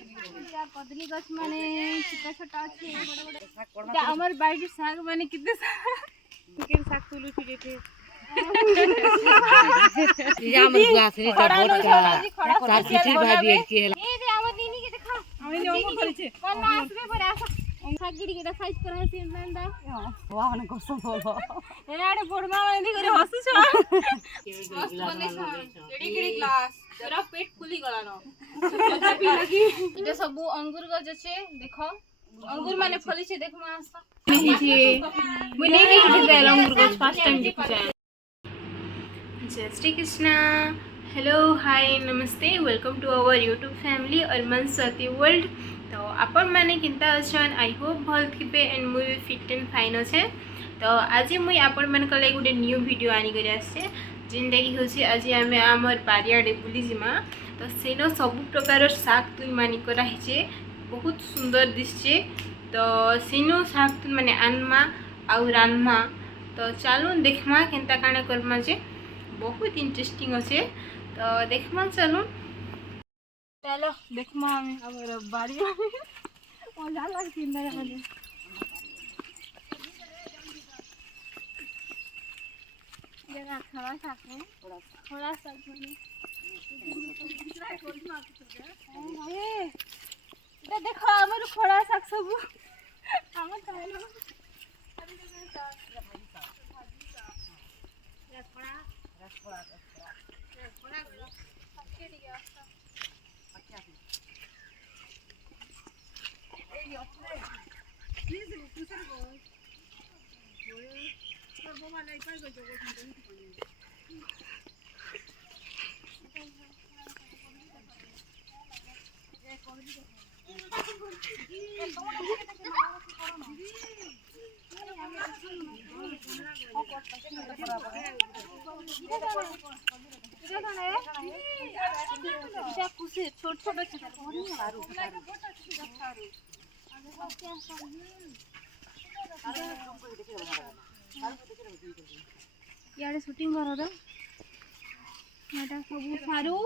कदली गछ माने छोटा छोटा अच्छे बड़ा हमार बाड़ी साग माने कितने चिकन साग तुलू छिड़े या मत ग्लास रे खड़ा नो खड़ा सार चिठी भाई बिएड के ए रे आवा दीनी के देखा आमी ओको करिछे कोन आसबे पर आसा साग गिडी के साइज करा से नंदा वाह न कसम बोलो ए आडे बोडमा माने करे हसु छ मस्त बने छ गिडी गिडी ग्लास पूरा पेट फुली गला न पी लगी इते सब अंगूर गज छे देखो अंगूर माने फली छे देख मा आसा नहीं छे मुई नहीं देखि अंगूर गज फर्स्ट टाइम देखि छ जय श्री कृष्णा हेलो हाय नमस्ते welcome to our YouTube family Arman Swati world. तो आपण मैंने किंता अच्छन आई होप भल थे एंड मुझे फिट एंड फाइन अच्छे। तो आज मुई आपण मान लगे गोटे न्यू वीडियो आनिक आसे जेनटा कि हूँ आज आम आमर बारियाड़े बुली जिमा। तो सेन सब प्रकार शाग तुई मानी कराइचे बहुत सुंदर दिशे। तो सेनो शाग तुई माने आनमा आउ रानमा। तो चलो देखमा केनता काना करमा जे बहुत इंटरेस्टिंग अच्छे। तो देखमा चलो चलो देखमा हमें हमर बाड़ी मजा लगती है हमें जगह खड़ा साथ में थोड़ा सा मैंने ये देखो हमर खड़ा साग सब हम खाइलो छोट छोट यारे शूटिंग करो रे एटा सब सारू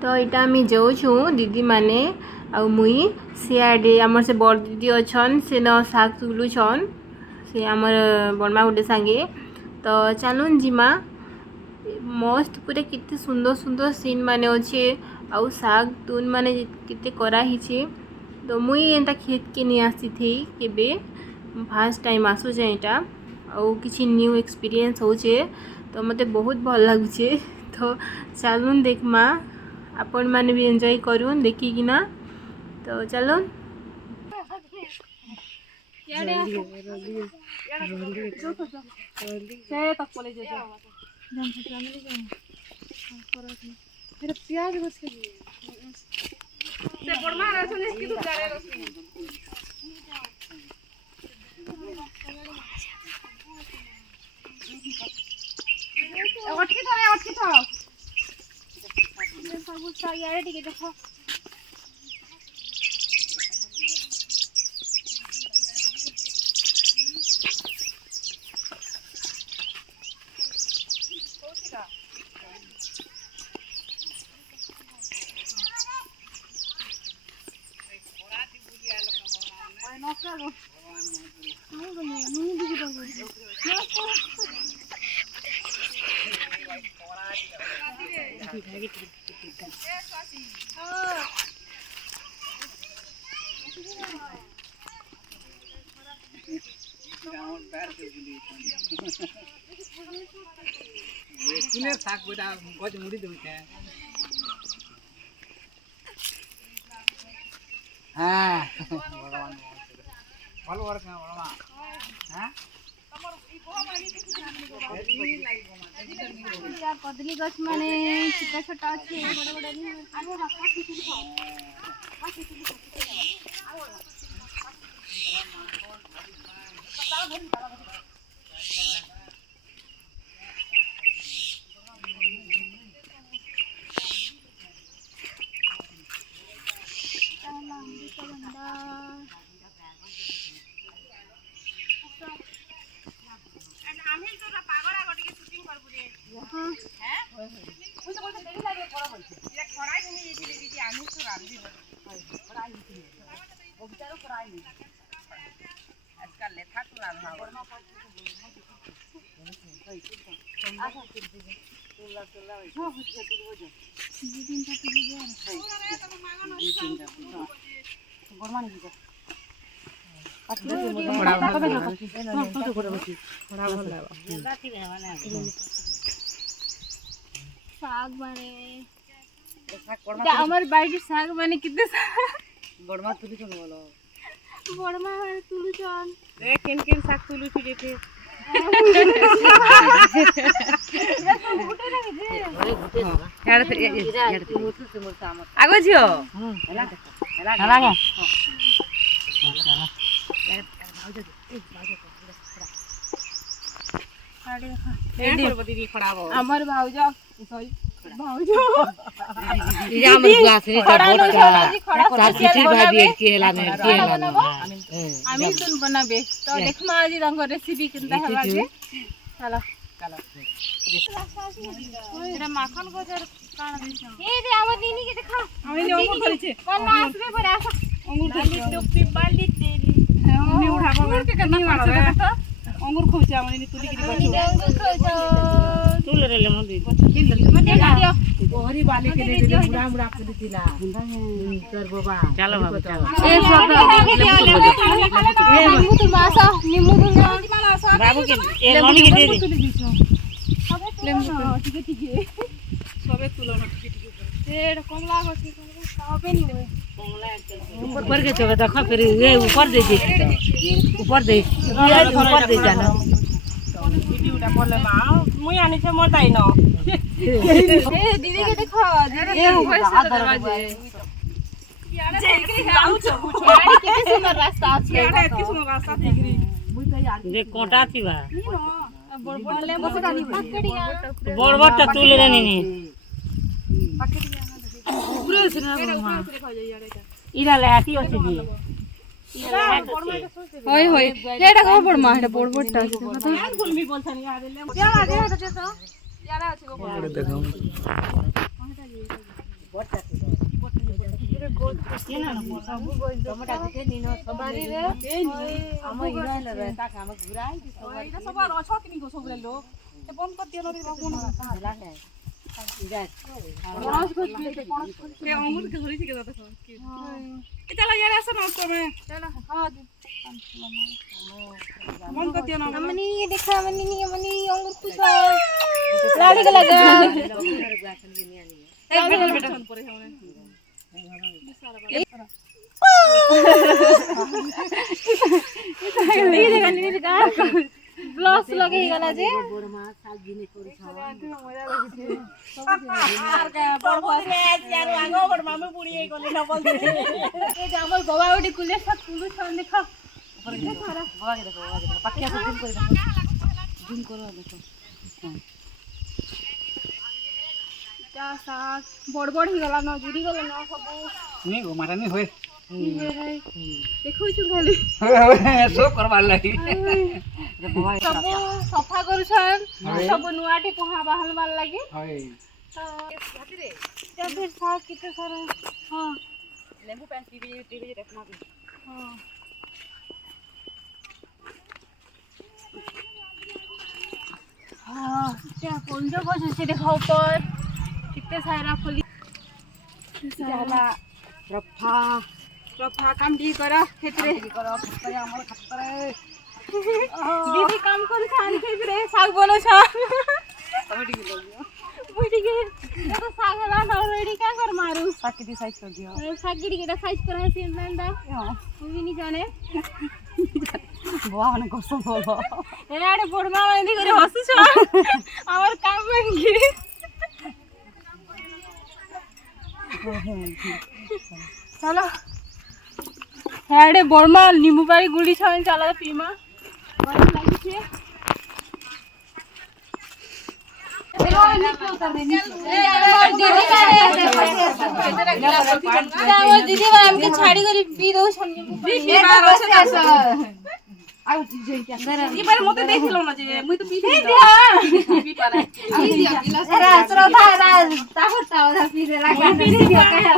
तो इटा आम जाऊँ दीदी माने आउ मुई सियाडे आमर से बड़ दीदी अच्छन से न शाग तुलुछन से आमर बड़मा गोटे सांगे। तो चलुन जिमा मस्त पूरा कितने सुंदर सुंदर सीन माने अच्छे आउ शाग तुन माने कितने कराही। तो मुई एंता खेत के नहीं आसी थी केबे फर्स्ट टाइम आसु जे एटा आउ किछि न्यू एक्सपीरियंस होचे। तो मते बहुत भल लागुचे। तो चलुन देखमा आपण माने भी एंजॉय करूँ देखी कि ना। तो चलो देखो साग बेटा गज मुड़ी देते हैं। हाँ भगवान भल वर्क है बड़ा हाँ कदली गछ माने छोटा छोटा अच्छे बड़ा बड़ा नहीं আজকাল লেখা তোলা না শাক মানে আমার বাড়ির শাক মানে কিতে বড়মা তুলি কোন বলো বড় মা তুলুচন কেন কেন শাক তুলুছি যেতে আগে ঝিও আমার ভাউজ ভাউজ আমি তুন বনাবে তো দেখমা আজি রঙ রেসিপি কিনতা হবা যে চলো এরা মাখন গজর কাণ দিছ এই দে আমার দিনি কে দেখা আমি অঙ্গুর করেছে কোন না আসবে পরে আসা অঙ্গুর ডালি টুপি বালি তেরি নি উঠাবো কে কেন মারবে অঙ্গুর খুঁজছে আমি নি তুলি কি দিবা অঙ্গুর খুঁজছো তুল রেলে মন দি মতে দিও गोहरी वाले के लिए बुरा बुरा कर दिला कर बाबा चलो बाबा चलो ए निम्बू तो मासा निम्बू तो माला आसा बाबू के ए ननी के दे दे लेम्बू ठीक ठीक सबे तुलना ठीक ठीक ए कमला गछि सबे नी होय ऊपर के जगह देखो फिर ये ऊपर दे दे ऊपर दे ऊपर दे जाना ভিডিওটা বলে মা মুই আনিছে মোর তাই ন এ দিদি কে দেখো দিদি এ হইছে দরওয়াজে যে এগরি আউছো গাড়ি কেতে সুন্দর রাস্তা আছে এটা কি সুন্দর রাস্তা থেগরি মুই তাই আনি যে কোটা থিবা বড় বড় লেম্বু তো ডালি পাকড়িয়া বড় বড়টা তুলে রে নি পাকড়িয়া পুরো আছে না মা ইরা লাটি আছে জি होय होय एटा कहो बड़ मा एटा बड़ बड़टा আছে কথা गुलमी बोलथनी आरे ले यार आगे है तो यारा আছে गो बड़ देखाऊ बड़टा टमाटा दिखे निनो सबारी रे हम इराइल रे ता काम घुराई एटा सब रछ किनी गो सबले लोग ए बंद कर दियो रे बाबू ना हला है इराइल पणस खोजबी ते पणस खोजबी अंगूर के धरी के दादा ए चलो यार ऐसा ना तुम्हें चलो हां बंद कर दियो ना मनी देखा मनी अंगूर कुछा लाड़ी के लगा एक बेटा बेटा परे हमने ये देखा नी का ब्लॉग्स लगे गला जे बड़ मा साल दिने करू छ मजा लगी यार का बड़ बसे यार आगो बड़ मामे बुड़ी ए गले न बोल दे ए जामल गोवा उडी कुले सब कुलु छन देखो ऊपर के सारा गोवा के देखो पक्का से जूम करो देखो क्या साग बड़ बड़ ही गला न जुड़ी गला न सब नी गो मारा नी होय देखो छु खाली सो करबार लागि सब सफा करूछन सब नुआटी पोहा बहाल मार लागि होय रे जब फिर साग किते सारा हां लेंबू पेन टीवी देखना भी हां हां क्या पोंजो को से देखो ऊपर कितने सारा फली जाला रफा काम दी करा खेतरे करो खतरे हमर खतरे दीदी काम कर खान खेतरे साग बनो छ टमाटी के लो बुटी के तो साग ला न रेडी का कर मारू साग की साइज कर दियो साग की केटा साइज कर है सेम नंदा तू भी नहीं जाने बुआ ने कसम बोलो ए आडे बड़मा माइंदी करे हसु छ हमर काम में गिरी चलो हेडे बड़मा नींबू पानी गुड़ी छन चला पीमा बड़ी लागी छे दीदी हमके छाड़ी करी पी दो बार मते देखिलो ना जे मुई तो पी दे पी पारे अरे श्रद्धा ताहटा पी दे लागा पी दियो कहे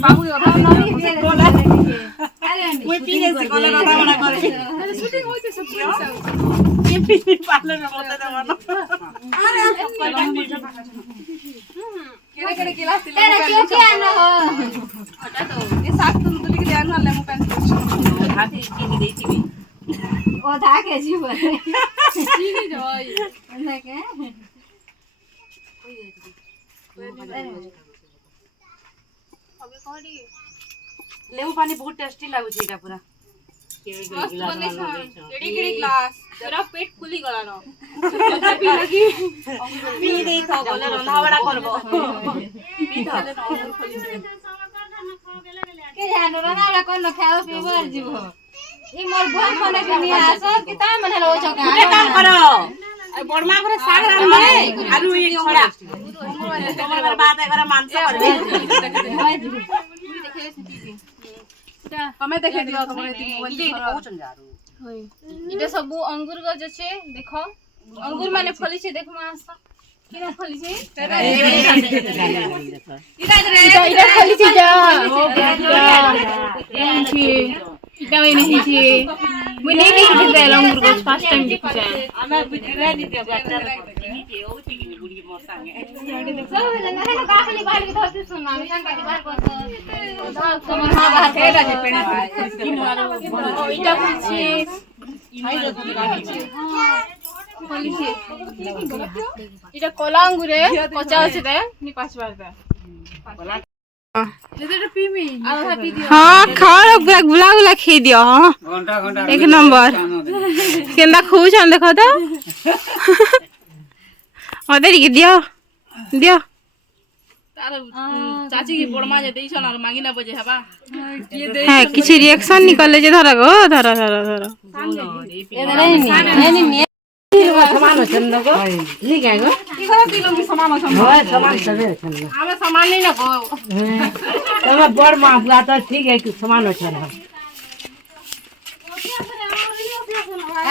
बाबू बोला मुई पी देसी कले रधा बना करे शूटिंग होचे सब ये पी पार्लर में बोलते थे मानो अरे केरे गिलास दिले क्यों क्या ना हो हटा दो ये साग तुम तुली के ध्यान वाले मु पेन हाथी चीनी देती भी ओ था के जीव चीनी जोई ना के अबे कोडी लेमु पानी बहुत टेस्टी लागु छै एटा पूरा मस्त बने छ केडी ग्लास पूरा पेट फुली गला न पी लगी पी देई थो बोले रंधा बड़ा करबो पी थाले न अंगूर खोली के जानो रनाडा कोन खाओ पेपर जीव ई मोर भोल मने के नि आसो कि ता मने रो छका के काम करो आ बड़मा करे साग रान मारे आलू एक छड़ा हमर बात एकरा मानस करबे हमें देखे दियो तुम्हारे मोबाइल इले पहुंचन जारू होय इटा सब अंगूर गज छे देखो अंगूर माने फली छे देखो मास्ता किना फली छे इटा फली छे जा ओ छी इटा वे नहीं छे मुई नहीं देखे दे अंगूर गज फर्स्ट टाइम देखु छे आमे बुझरे नी दे बाटा नी के ओ टिकनी बुढ़ी मोर संगे सब जना है काकली बाहर के धरती सुना हम शंका के बाहर को धाव समन हा बाहर के राजे पेड़ा इटा फली छे फली छे इटा कला अंगूरे कच्चा আছে দে নি 5 বার দে हाँ खाओ बुला बुला खी दियो हाँ एक नंबर केंदा खूब छन देखो तो मते दियो दियो चाची की बड़मा जे देई छन मांगी ना बजे हबा हां किछि रिएक्शन निकले जे धरा गो धरा समान छन नको नी गाय गो ई घर किलो की समान छन होय समान सबे छन हमें समान नहीं नको तब बड़ माफला तो ठीक है कि समान छन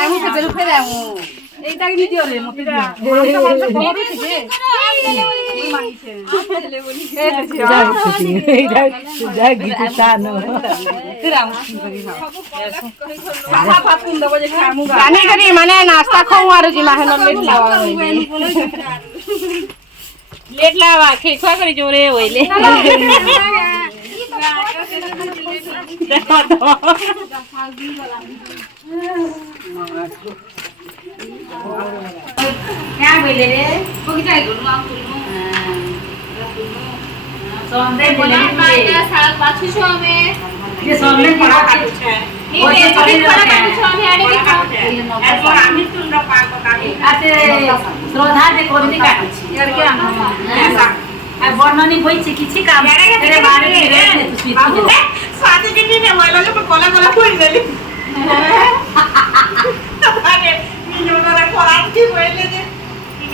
आमु से बेलु फेर आमु एटा के दियो रे मते दियो समान से करू छे ई मांगी छे ले बोली जागी सान फिर आमु खाना भात कुन दबो जे खामु गाने करी माने नाश्ता खाऊ आरो जी माहे लेट लावा लेट लावा खेखवा करी जोरे होइले देखो तो क्या बोले रे कोकी जाय गुनु आम कुनु सोंदे बोला पाया साग बाछु छो हमें ये सोंदे पड़ा काटू छे ये छोटी पड़ा काटू छो हमें आड़े के एरपर आमी तुन न पाको काटी आते श्रद्धा दे कोनी काटू छी यार के आम आ वर्णनी होई छी किछि काम तेरे बारे में रे स्वाति के ने मोइला के कोला कोला खोई देली अरे नी जोना रे खराब की होइले जे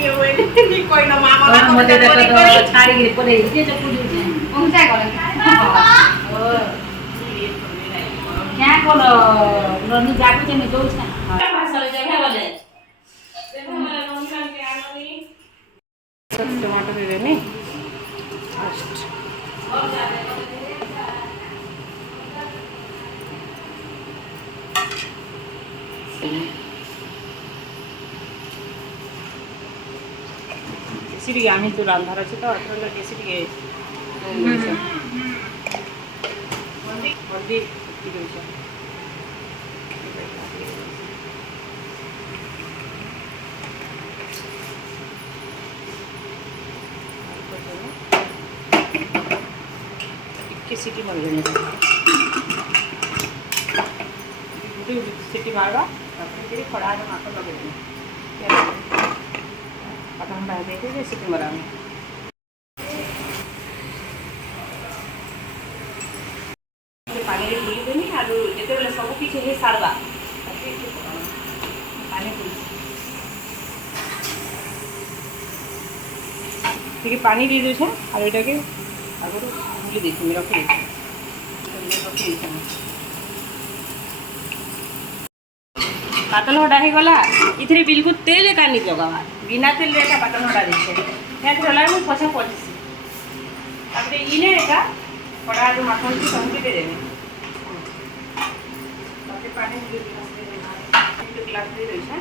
ये होइले नी कोई न मामा और मते देखो तो छाड़ी गिरी पड़े जे जो पुडी छे पहुंचा करे क्या कोलो रनु जाको जे में जोछ ना भाषा जगह बोले देखो मेरा नॉन कान के आलोनी टमाटर दे देनी केसरी आम्ही तो रांधार अछि तो अथरला केसरी के हल्दी की देछ के सिटी मार लेने सिटी मारवा फिर खड़ा है माथा लगे पता हम बाहर देखे जे सिटी मारांगे पानी रे धुई देनी आलू जेते बेले सब किछ हे सारवा पानी ठीक है पानी दे दे छे आलू एटा के आगो भूली देखि मेरा रखी पातल हटा ही गला इथरे बिल्कुल तेल का नहीं जगावा बिना तेल रे का पातल हटा देछे या थला मु पछा पड़सी तापरे इने एका पड़ा जो माखन की संगी दे देने पानी दे ग्लास दे रही है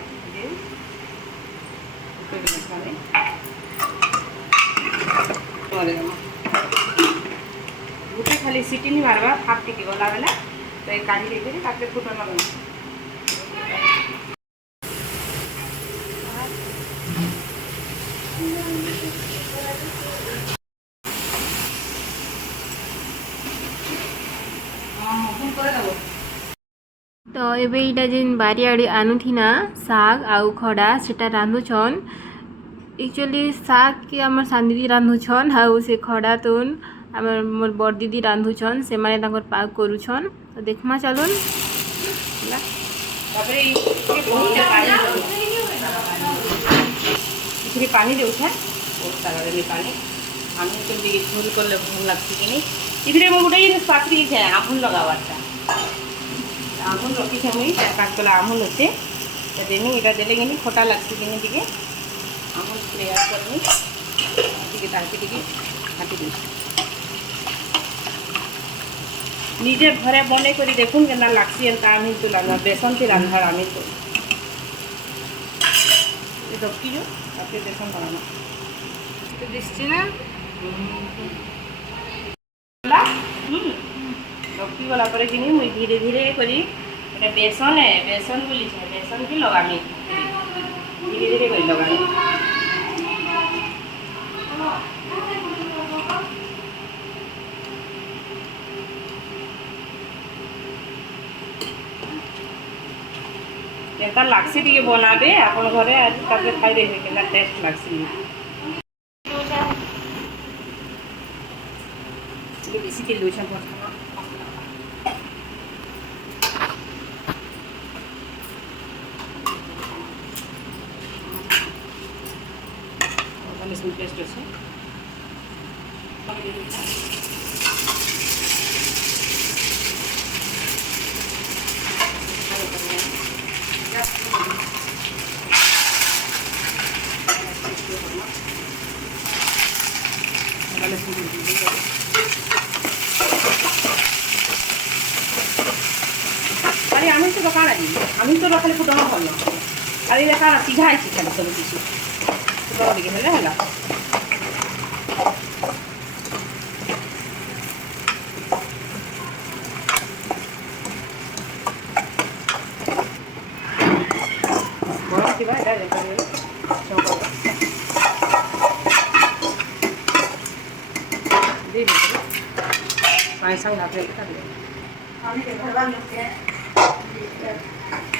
गोटे खाली सीटी नहीं मारवा फाप टिके गला बेला तो ये काढ़ी देकर ताके फुटन लगा तो एबे इटा जेन बारियाड़े आनुथी ना साग आउ खड़ा सेटा रांधुछन एक्चुअली साग के आमर सानी दी रांधुछन आउ से खड़ा तुन आमर मोर बड़ दीदी रांधुछन से माने तांकर पाक करूछन तो देखमा चलुन तापरे इतनी पानी देउछ बहुत सारा रे पानी आमी तो भी झोल करले भल लागछि कि नहीं इधरे मो गुटे जिनिस पाकरी छै आमुल लगावाटा आमुल रखी छे मुई काटला आमुल होते तो देनी इटा देले कि खटा लागछि कि नहीं टिके आमुल प्लेयर करनी टिके ताके टिके काटी दे निजे घरे बने करी देखुन केना लागछि एंता आमी तो लाना बेसन से रांधार आमी तो ये दबकी जो आपके बेसन बनाना तो दिसछि ना दबकी गला पर कि मुई धीरे धीरे करी एटा बेसन है बेसन बोली छे बेसन की लगामी धीरे धीरे करी लगामी केता लागसी टिके बनाबे आपन घरे आज ताके खाइ देबे केना टेस्ट लागसी ये बेसी के लोचन पर इसमें टेस्ट আছে अरे आमी तो दোकान आजी आमी तो रखले फुटन भल अरे देखा सीधा है खाली सब किसी तो दिखे हेला हेला बड़ा की बात है देखो दे दे पानी संग ना पे कर दे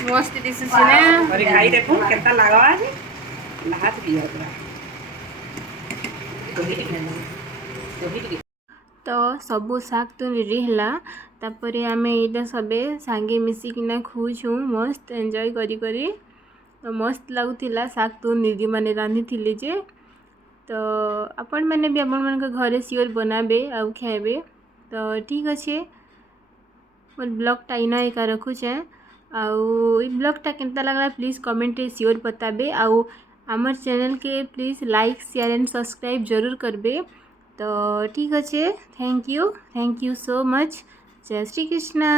मस्त दिसछि ना अरे खाई देखो कितना लगावा है हाथ दिया पूरा तो सबू शाग तो रेडी है तापर आम यहाँ सबे सांगे मिसिकिना खुचु मस्त एंजॉय करी करी तो मस्त लगुला शाग तो निधि मैंने रांधि जे तो आपण मैंने भी आपण मान घरे सियोर बनाबे आउ खाइबे तो ठीक अच्छे मोर ब्लॉगटा इना एका रखुचे आउ ई ब्लॉगटा केनता लगला प्लीज़ कमेंट रे सियोर बताबे आउ आमर चैनल के please like share and subscribe जरूर करबे तो ठीक अच्छे थैंक यू सो मच जय श्री कृष्णा।